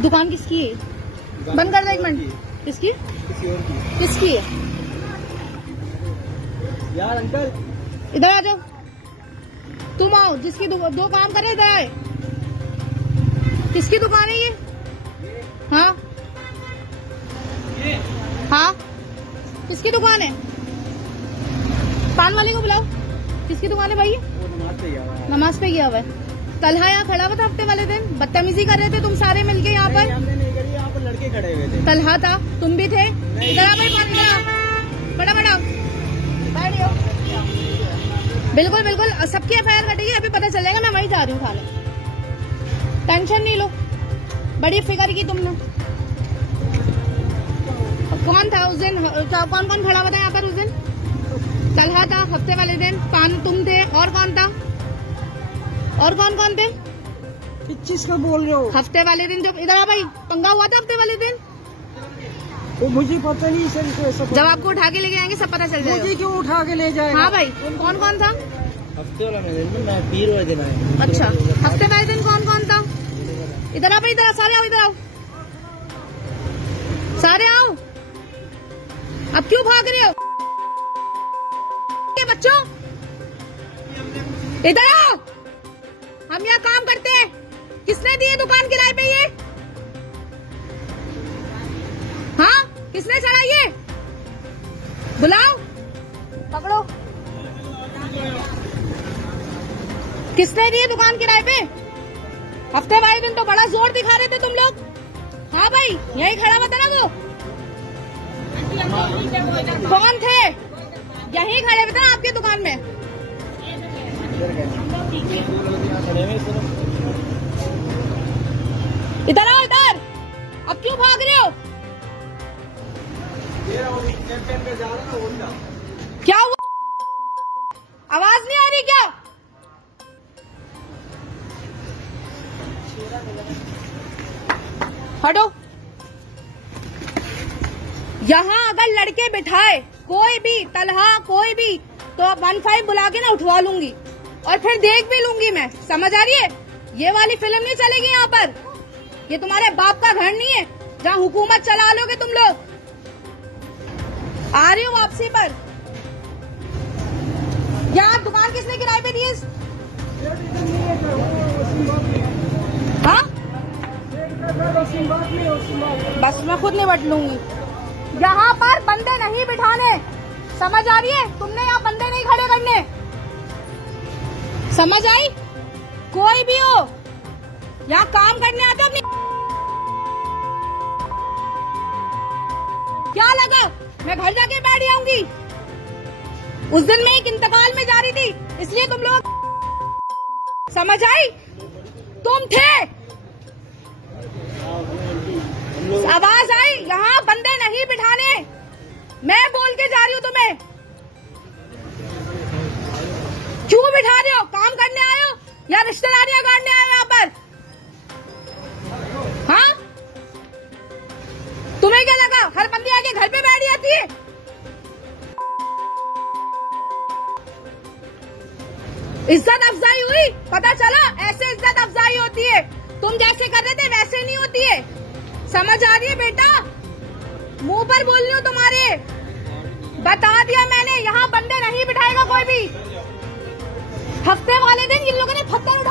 दुकान किसकी है? बंद कर दो एक मिनट। किसकी? किसी और की। किसकी है यार अंकल इधर आ जाओ। तुम आओ, जिसकी दो काम करे इधर आए। किसकी दुकान है ये? हाँ हाँ किसकी दुकान है? पान वाले को बुलाओ। किसकी दुकान है भाई? वो नमाज पे गया हुआ है। नमाज पे गया हुआ है। तलहा यहाँ खड़ा हुआ था हफ्ते वाले दिन, बदतमीजी कर रहे थे तुम सारे मिलके यहाँ पर। हमने नहीं करी, यहाँ पर लड़के खड़े हुए थे। तलहा था, तुम भी थे। इधर आ भाई, बड़ा बड़ा बैठ जाओ। बिल्कुल बिल्कुल सबकी FIR कटेगी, अभी पता चल जाएगा। मैं वहीं जा रही हूँ थाने, टेंशन नहीं लो। बड़ी फिक्र की तुमने। कौन था उस दिन? कौन कौन खड़ा हुआ था यहाँ पर उस दिन? तलहा था हफ्ते वाले दिन, पान तुम थे, और कौन था? और कौन कौन थे? किस चीज का बोल रहे हो? हफ्ते वाले दिन जब इधर आ भाई, पंगा हुआ था हफ्ते वाले दिन। वो मुझे पता नहीं सर। जब आपको उठा के लेके जाएंगे सब पता चल जाएगा। मुझे क्यों उठा के ले जाएगा? हाँ भाई, कौन कौन था? हफ्ते वाला दिन मैं पीर वाले दिन आया। अच्छा, हफ्ते वाले दिन कौन कौन था? इधर आ भाई, इधर सारे आओ, इधर आओ, सारे आओ। अब क्यों भाग रहे हो बच्चों? इधर आओ, हम यहाँ काम करते हैं। किसने दिए दुकान किराए पे ये? हाँ, किसने चढ़ाई ये? बुलाओ, पकड़ो। किसने दिए दुकान किराए पे? हफ्ते वाले दिन तो बड़ा जोर दिखा रहे थे तुम लोग। हाँ भाई, यही खड़ा हुआ था ना वो? कौन थे? यही खड़े हुए थे ना आपकी दुकान में? इधर आओ, इधर। अब क्यों भाग रहे हो? क्या हुआ? आवाज नहीं आ रही क्या? हटो। यहाँ अगर लड़के बिठाए कोई भी, तलहा कोई भी, तो 15 बुला के ना उठवा लूंगी और फिर देख भी लूंगी मैं। समझ आ रही है? ये वाली फिल्म नहीं चलेगी यहाँ पर। ये तुम्हारे बाप का घर नहीं है जहाँ हुकूमत चला लोगे तुम लोग। आ रही हूँ वापसी पर। यहाँ दुकान किसने किराए पे दी? हाँ, बस मैं खुद निपट लूंगी। यहाँ पर बंदे नहीं बिठाने, समझ आ रही है? तुमने यहाँ बंदे नहीं खड़े करने, समझ आई? कोई भी हो यहाँ काम करने आता अपने। क्या लगा मैं घर जाके बैठ जाऊंगी? उस दिन मैं एक इंतकाल में जा रही थी, इसलिए तुम लोग, समझ आई? तुम थे, आवाज आई? यहाँ बंदे नहीं बिठाने, मैं बोल के जा रही हूँ तुम्हें। क्यों बिठा रहे हो? काम करने आए हो या रिश्तेदारियां काटने आए हो यहाँ पर? हाँ, तुम्हें क्या लगा हर बंदी आके घर पे बैठ जाती है? इज्जत अफजाई हुई, पता चला? ऐसे इज्जत अफजाई होती है। तुम जैसे कर रहे थे वैसे नहीं होती है। समझ आ रही है बेटा? मुंह पर बोल रही हूँ तुम्हारे, बता दिया मैंने, यहाँ बंदे नहीं बिठाएगा कोई भी। हफ्ते वाले दिन इन लोगों ने पत्थर